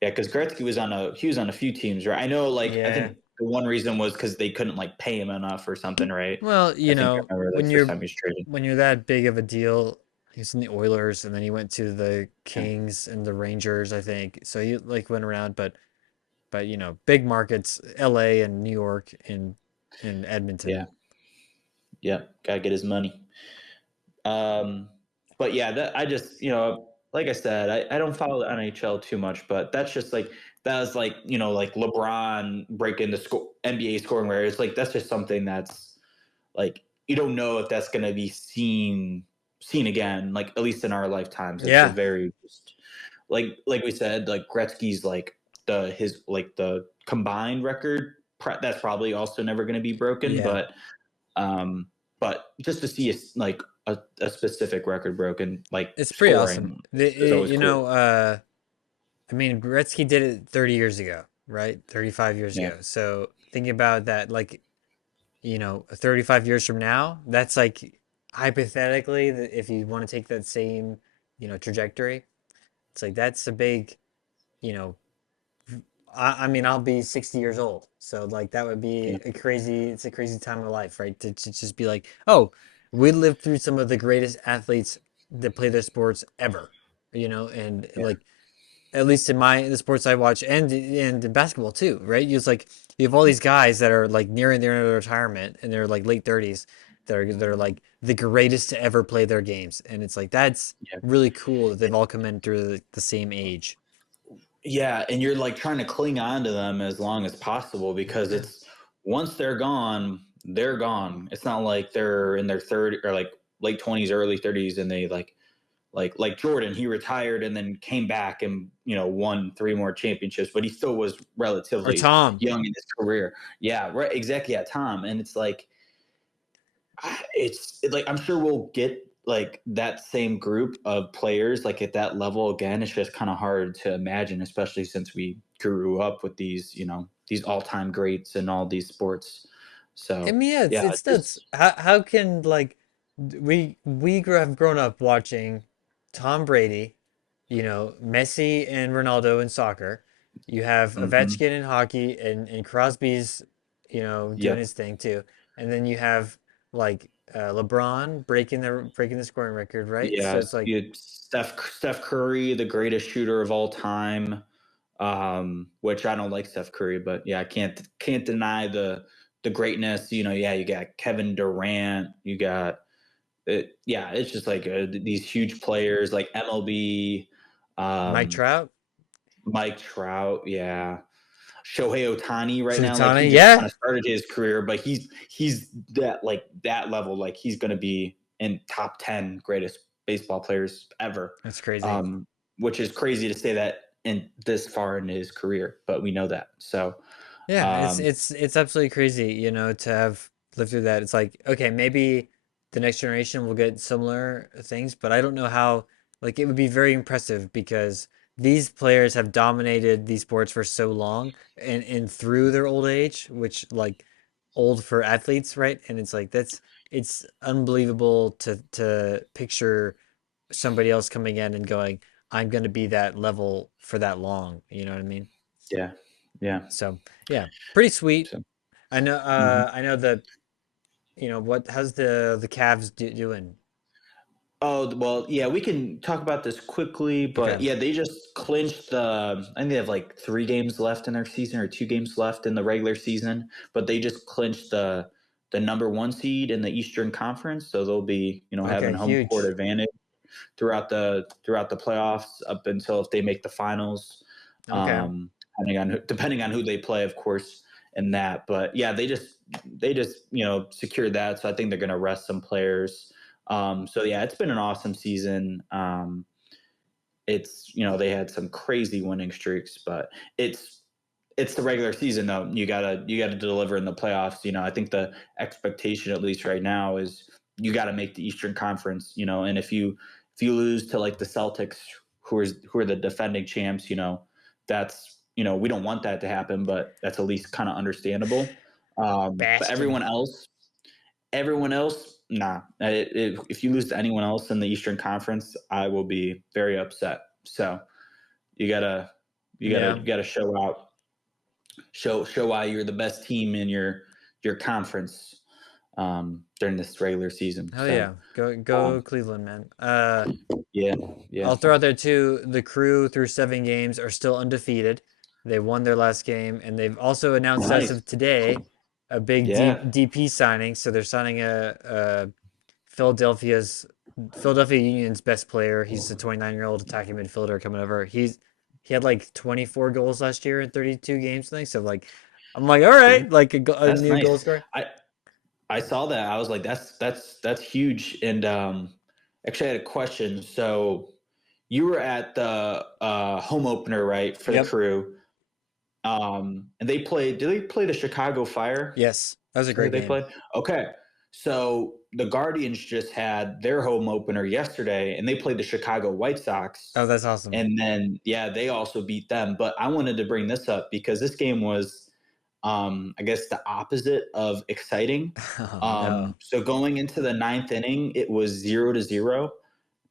Yeah, because Gretzky was on a few teams, right? I know, like I Yeah. think the one reason was because they couldn't like pay him enough or something, right? Well, I think I remember when the first you're time he was traded. that big of a deal, he's in the Oilers and then he went to the Yeah, Kings and the Rangers, I think. So he like went around, but big markets, LA and New York and yeah, Edmonton. yeah. Gotta get his money. Um, but yeah, that I just like I said, I don't follow the NHL too much, but that's just like that was like like LeBron breaking the NBA scoring record. It's like that's just something that's like you don't know if that's going to be seen again, like at least in our lifetimes. It's a Yeah. very just like we said, like Gretzky's like the combined record, that's probably also never going to be broken. Yeah, But just to see like a specific record broken, like it's pretty awesome. scoring, is always cool. I mean, Gretzky did it 30 years ago, right? 35 years Yeah, ago. So thinking about that, like, 35 years from now, that's like hypothetically, if you want to take that same, trajectory, it's like that's a big, you know, I mean, I'll be 60 years old. So like that would be yeah, it's a crazy time of life, right? To just be like, oh, we lived through some of the greatest athletes that play their sports ever, and yeah, like at least in the sports I watch and in basketball too, right? It's like you have all these guys that are like nearing their end of retirement and they're like late 30s that are like the greatest to ever play their games. And it's like that's yeah. really cool that they've all come in through the same age. Yeah, and you're like trying to cling on to them as long as possible because Yeah. it's once they're gone, they're gone. It's not like they're in their third or like late 20s, early 30s, and they like Jordan, he retired and then came back and won three more championships, but he still was Or relatively Tom. young in his career. Yeah, right, exactly. Yeah, Tom, and it's like I'm sure we'll get like that same group of players like at that level again. It's just kind of hard to imagine, especially since we grew up with these all-time greats in all these sports. I So mean, yeah, it's yeah, it's nuts. just How can like have grown up watching Tom Brady, Messi and Ronaldo in soccer. You have mhm. Ovechkin in hockey and Crosby's, doing Yep. his thing too. And then you have like LeBron breaking the scoring record, right? So Yeah, it's like, you had Steph Curry, the greatest shooter of all time. Which I don't like Steph Curry, but yeah, I can't deny the greatness. Yeah, you got Kevin Durant, you got it. Yeah, it's just like these huge players like MLB, Mike um, Trout, Mike Trout. Yeah, Shohei Otani right now, like he Shoutani, just kind yeah, of started his career, but he's that level, like he's going to be in top 10 greatest baseball players ever. that's crazy. Um, which is crazy to say that in this far in his career, but we know that. So, Yeah, it's um, it's it's absolutely crazy, to have lived through that. It's like, okay, maybe the next generation will get similar things, but I don't know how, like it would be very impressive because these players have dominated these sports for so long and through their old age, which like old for athletes, right? And it's like it's unbelievable to picture somebody else coming in and going, I'm gonna be that level for that long, you know what I mean? yeah, yeah. So yeah, pretty sweet. So, I know. mhm. I know that. How's the Cavs doing? Oh, well, yeah, we can talk about this quickly, but Okay. yeah, they just clinched I think they have like 3 games left in their season or 2 games left in the regular season, but they just clinched the number one seed in the Eastern Conference, so they'll be, having Okay. home court Huge. advantage throughout the playoffs up until if they make the finals, Okay. depending on who they play, of course, in that. But yeah, they just secured that, so I think they're going to rest some players. So yeah, it's been an awesome season. It's they had some crazy winning streaks, but it's the regular season though. You gotta deliver in the playoffs. I think the expectation, at least right now, is you got to make the Eastern Conference. And if you lose to like the Celtics, who are the defending champs, that's we don't want that to happen, but that's at least kind of understandable. But Bastion. everyone else, nah. If you lose to anyone else in the Eastern Conference, I will be very upset. So you gotta you gotta Yeah. you gotta show why you're the best team in your conference during this regular season. Hell So yeah. Go um, go Cleveland, man. yeah, yeah, I'll throw out there too. The Crew through 7 games are still undefeated. They won their last game, and they've also announced as nice. of today a big Yeah, DP signing. So they're signing a Philadelphia's Philadelphia Union's best player. He's a 29-year-old attacking midfielder coming over. He had like 24 goals last year in 32 games, I think. So like, I'm like, all yeah, right, like a that's new nice. goal scorer. I saw that. I was like, that's huge. And actually, I had a question. So you were at the home opener, right, for the Yep. Crew. And they played. Did they play the Chicago Fire? Yes, that was a Is that who great they game. played? Okay. So the Guardians just had their home opener yesterday, and they played the Chicago White Sox. Oh, that's awesome. And then, yeah, they also beat them. But I wanted to bring this up because this game was, I guess, the opposite of exciting. Oh no. So going into the ninth inning, it was 0-0.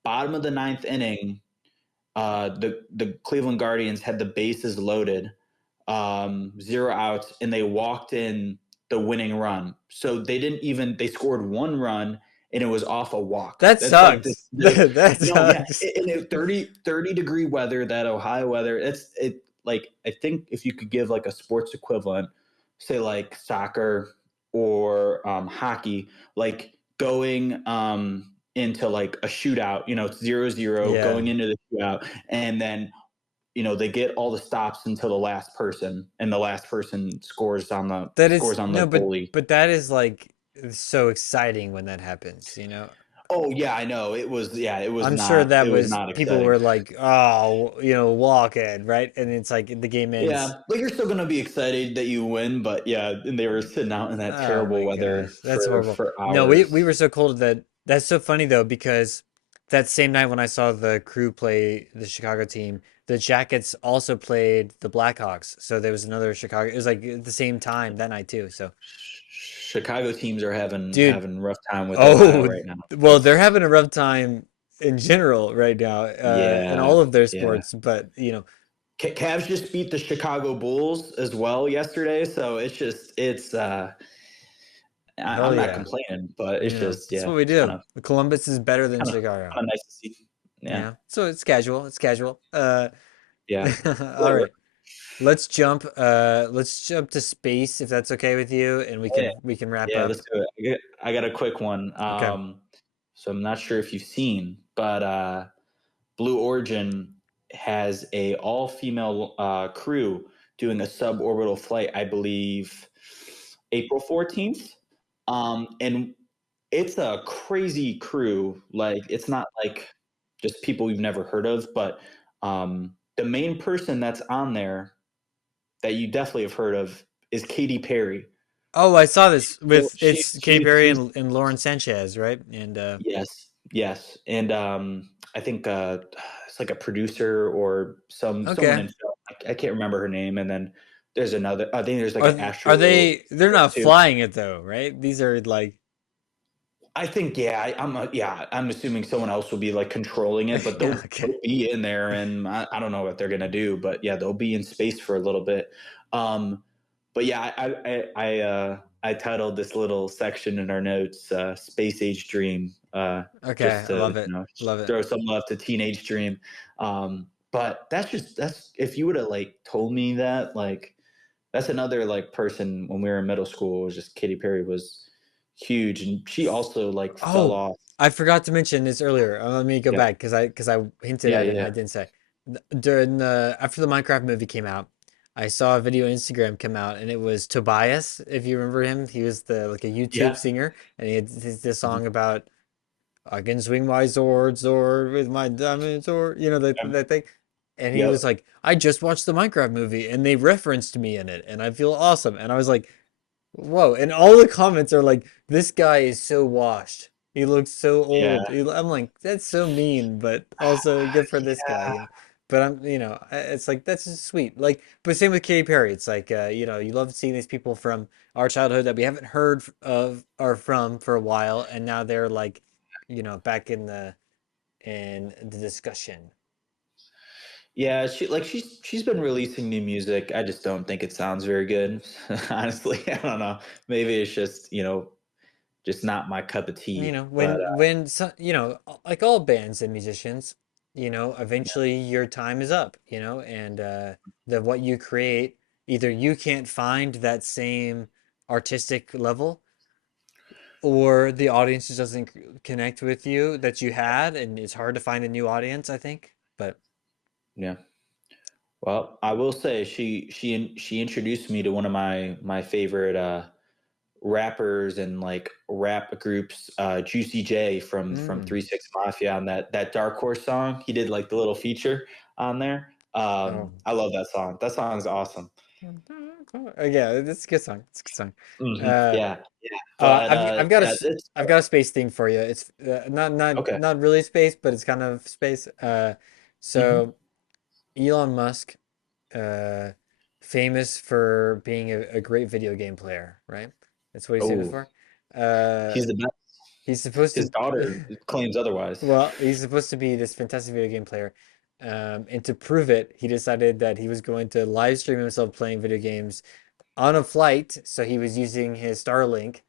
Bottom of the ninth inning, the Cleveland Guardians had the bases loaded, 0 outs, and they walked in the winning run. So they scored one run, and it was off a walk. That That's like this, sucks. That no, yeah, sucks. and it 30-degree weather, that Ohio weather. Like, I think if you could give like a sports equivalent, say like soccer or hockey, like going into like a shootout, it's 0-0 Yeah. going into the shootout, and then they get all the stops until the last person, and the last person That is scores on the no, goalie. but that is like so exciting when that happens, Oh yeah, I know. It was I'm sure not that it was was not people exciting. were like, oh, walk in, right? And it's like the game ends. Yeah, but you're still gonna be excited that you win. But yeah, and they were sitting out in that Oh terrible my weather gosh, that's for horrible. for No, we hours. were so cold that that's so funny though because that same night when I saw the Crew play the Chicago team, the Jackets also played the Blackhawks. So there was another Chicago. It was like at the same time that night too. So, Chicago teams are having dude, having rough time with Ohio oh, right now. well, they're It's having a rough time in general right now, in Yeah, all of their yeah. sports. But Cavs just beat the Chicago Bulls as well yesterday, so hell I'm not yeah, complaining, but it's just, that's yeah, what we it's do. Columbus is better than kind of Chicago. kind of nice to see. Yeah, Yeah, so it's casual. It's casual. yeah, All whatever. right. Let's jump to space if that's okay with you, and we Yeah, can we can wrap yeah, up. let's do it. I got a quick one. Okay. So I'm not sure if you've seen, but Blue Origin has a all-female crew doing a suborbital flight, I believe, April 14th. And it's a crazy crew. Like, it's not like just people we've never heard of, but the main person that's on there that you definitely have heard of is Katy Perry. Oh, I saw this So with it's Katy Perry and Lauren Sanchez, right? And yes, yes, and I think it's like a producer or someone okay. in film. I can't remember her name. And then there's another. I think there's like an Are astro they? They're not too. flying it though, right? These are like I think, yeah, I'm assuming someone else will be like controlling it, but yeah. they'll Okay. be in there, and I don't know what they're gonna do, but yeah, they'll be in space for a little bit. Um, but yeah, I titled this little section in our notes, "Space Age Dream," Okay. just I to love it. Love it. throw some love to Teenage Dream. But that's if you would have like told me that, like, that's another like person when we were in middle school, was just Katy Perry was huge, and she also like fell Oh, off. I forgot to mention this earlier. Let me go Yeah, back because I hinted yeah, at it yeah, and yeah. I didn't say. During the after the Minecraft movie came out, I saw a video on Instagram come out and it was Tobias, if you remember him. He was the like a YouTube Yeah. singer and he had this Mhm. song about I can swing my sword with my diamond sword, Yeah. that thing. And he was Yep. like, I just watched the Minecraft movie and they referenced me in it and I feel awesome. And I was like, whoa. And all the comments are like, this guy is so washed. He looks so Yeah. old. I'm like, that's so mean, but also good for this guy. Yeah. But it's like, that's just sweet. Like, but same with Katy Perry. It's like, you love seeing these people from our childhood that we haven't heard of or from for a while. And now they're like, back in the discussion. Yeah, she's been releasing new music. I just don't think it sounds very good. Honestly, I don't know. Maybe it's just, just not my cup of tea. But When so, like all bands and musicians, eventually your time is up, and the what you create, either you can't find that same artistic level, or the audience just doesn't connect with you that you had, and it's hard to find a new audience, I think. But yeah. Well, I will say she introduced me to one of my favorite rappers and like rap groups, Juicy J from mm, 3 6 Mafia, on that Dark Horse song. He did like the little feature on there. oh, I love that song. That song is awesome. Yeah, it's a good song. It's a good song. Uh, Yeah, yeah. But yeah, this I've got a space thing for you. It's okay. not really space, but it's kind of space. Hmm. So Elon Musk, uh, famous for being a great video game player, right? That's what he's famous Oh, for. Uh, he's the best. he's supposed His to. daughter claims otherwise. Well, he's supposed to be this fantastic video game player. And to prove it, he decided that he was going to live stream himself playing video games on a flight. So he was using his Starlink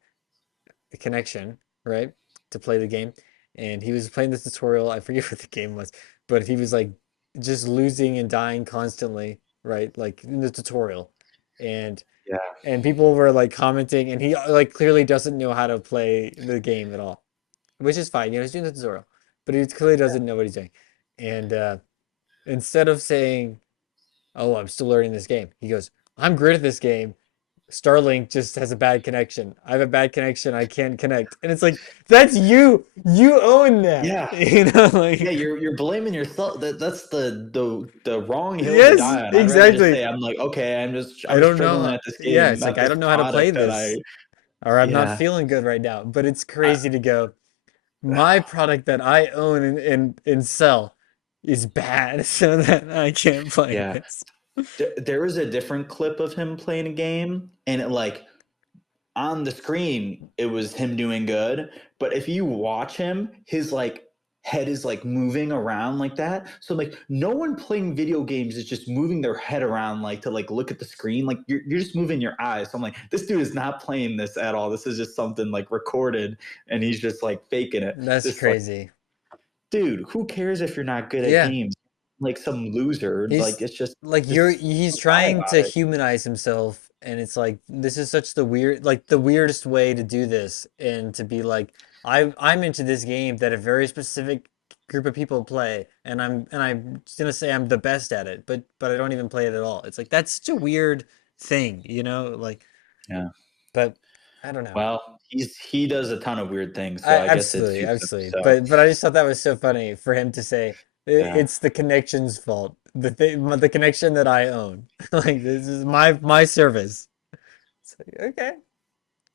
connection, right, to play the game. And he was playing the tutorial. I forget what the game was, but he was like just losing and dying constantly, right? Like in the tutorial. And Yeah, people were like commenting, and he like clearly doesn't know how to play the game at all, which is fine. You know, he's doing the tutorial, but he clearly doesn't know what he's doing. And instead of saying, "Oh, I'm still learning this game," he goes, "I'm great at this game. Starlink just has a bad connection. I have a bad connection. I can't connect." And it's like, that's you. You own that. yeah, You know, yeah. like, You're blaming yourself. That's the wrong hill to yes, die on. I'd rather just exactly. say I'm like, okay, I I'm don't know. struggling at this Yeah, game, it's like not I this don't know how to play product that I. this, or I'm not Yeah, feeling good right now. But it's I, crazy to go, my product that I own and sell is bad, so that I can't play yeah. this. There was a different clip of him playing a game, and it like on the screen it was him doing good, but if you watch him, his like head is like moving around like that. So like no one playing video games is just moving their head around like to like look at the screen. Like you're just moving your eyes. So I'm like, this dude is not playing this at all. This is just something like recorded, and he's just like faking it. That's Just like, crazy. dude, who cares if you're not good at Yeah. games? Like some loser. Like He's it's just like just he's lie trying about to it. humanize himself, and it's like this is such the weird, like the weirdest way to do this, and to be like, I'm into this game that a very specific group of people play, and I'm just gonna say I'm the best at it, but I don't even play it at all. It's like that's such a weird thing, you know? Like, Yeah. but I don't know. Well, he does a ton of weird things, I so I guess it absolutely, suits him. absolutely. So But I just thought that was so funny for him to say yeah, it's the connection's fault. The connection that I own. Like this is my service. It's like, okay,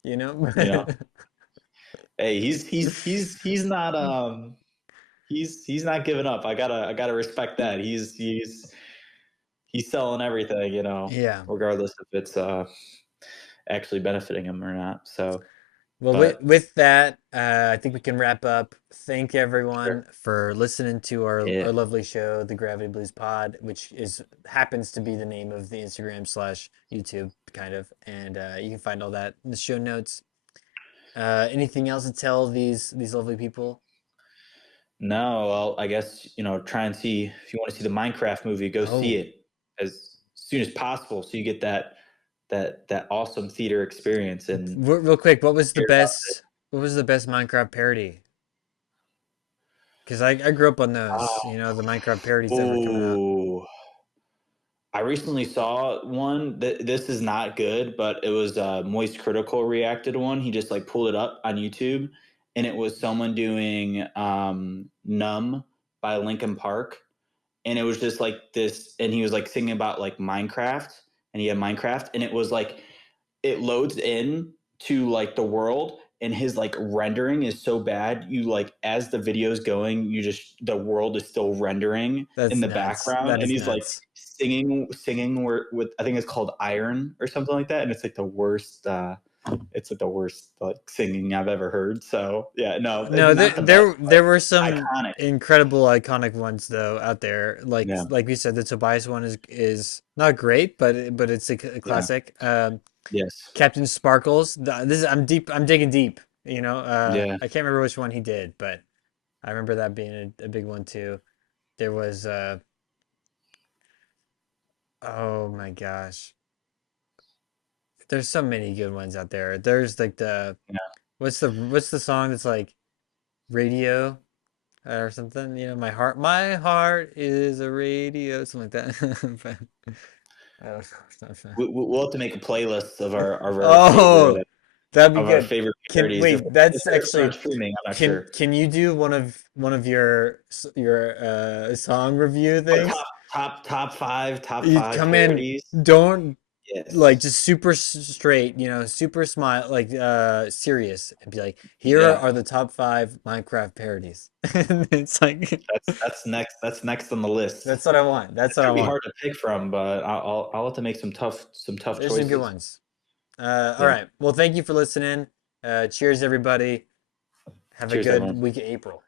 you know. you know, hey, he's not he's not giving up. I gotta respect that. He's selling everything, Yeah. regardless if it's actually benefiting him or not. So, Well, but with that, I think we can wrap up. Thank sure, everyone for listening to yeah, our lovely show, the Gravity Blues Pod, which is happens to be the name of the Instagram slash YouTube kind of, and you can find all that in the show notes. Anything else to tell these lovely people? no, well, I guess try and see if you want to see the Minecraft movie, go see Oh, it as soon as possible, so you get that awesome theater experience and real quick, hear about it. what was the best Minecraft parody? Because I grew up on those, Oh, the Minecraft parodies that were coming out. oh, I recently saw one. This is not good, but it was Moist Critical reacted to one. He just like pulled it up on YouTube, and it was someone doing "Numb" by Linkin Park, and it was just like this, and he was like singing about like Minecraft, and he had Minecraft, and it was like it loads in to like the world, and his like rendering is so bad, you like as the video's going, you just the world is still rendering in That's the nuts. background, That and is he's like nuts. singing with I think it's called Iron or something like that, and it's like the worst it's like the worst like singing I've ever heard. So yeah, no, No, not the best, there were but some iconic. incredible iconic ones though out there. Yeah, Like we said, the Tobias one is not great, but it's a yeah, classic. yes, Captain Sparkles. This is I'm digging deep. yeah. I can't remember which one he did, but I remember that being a big one too. There was oh my gosh, there's so many good ones out there. There's like the what's the song that's like radio or something? My heart is a radio, something like that. But I don't know. We'll have to make a playlist of our Oh, favorite that'd be of our good. favorite Can parodies. wait, that's They're still on actually streaming, I'm not sure. can you do one of your song review Oh, things? top You five come in, parodies. don't like Yes. just super straight, super smile, like serious, and be like, here Yeah. are the top 5 Minecraft parodies. And it's like That's next. That's next on the list. that's what I want. That's It's what I gonna be want. hard to pick from, but I'll have to make some tough There's some good choices. ones. All Yeah. right. Well, thank you for listening. Cheers, everybody. Have a Cheers, good everyone. week of April.